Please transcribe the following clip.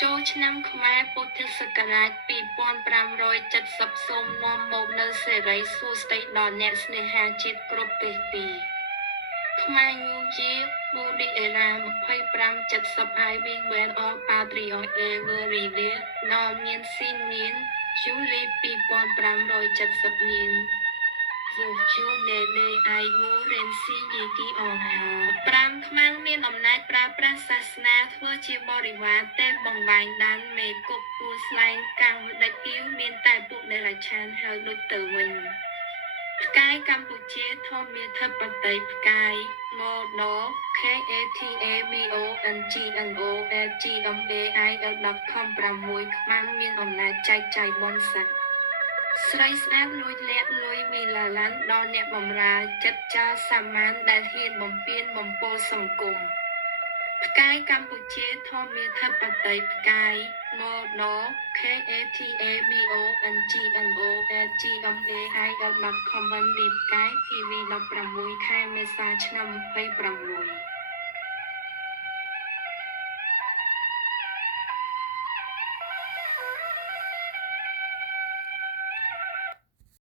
ចូលឆ្នាំខ្មែរពុទ្ធសករាជ2570សូមនាំមកនូវសេរីសួស្តីដល់អ្នកស្នេហាជាតិគ្រប់ទិសទីខ្មែរ New Year Budi Era 2570 I will wear all patriot every day នាំមានស៊ីនមាន Julie 2570មានជួដេដេអាយមូរេនស៊ីយីគីអងហា5ខ្មាំងមានអំណាចប្រើប្រាស់សាសនាធ្វើជាបរិវារទេពបង្វែងដានមេគុកទួស្លែងកាំងវិដិគីវមានតែពួកដេរឆានហើយដូចទៅវិញផ្កាយកម្ពុជាធម្មមាធិបតីផ្កាយ Model KATABONGNOFGMAIL.com 6ខ្មាំងមានអំណាចចែកចាយបុណ្យស័ក្តិស្រីស្អាតលួចលាក់លុយមីឡាឡាន់ដល់អ្នកបម្រើចិត្តចោលសាមញ្ញដែលហ៊ានបំពានបំពុលសង្គមផ្កាយកម្ពុជាធម្មមាធិបតីផ្កាយ Model KATABONGNOFGMAIL.com ផ្កាយ PV 16 ខែមេសាឆ្នាំ26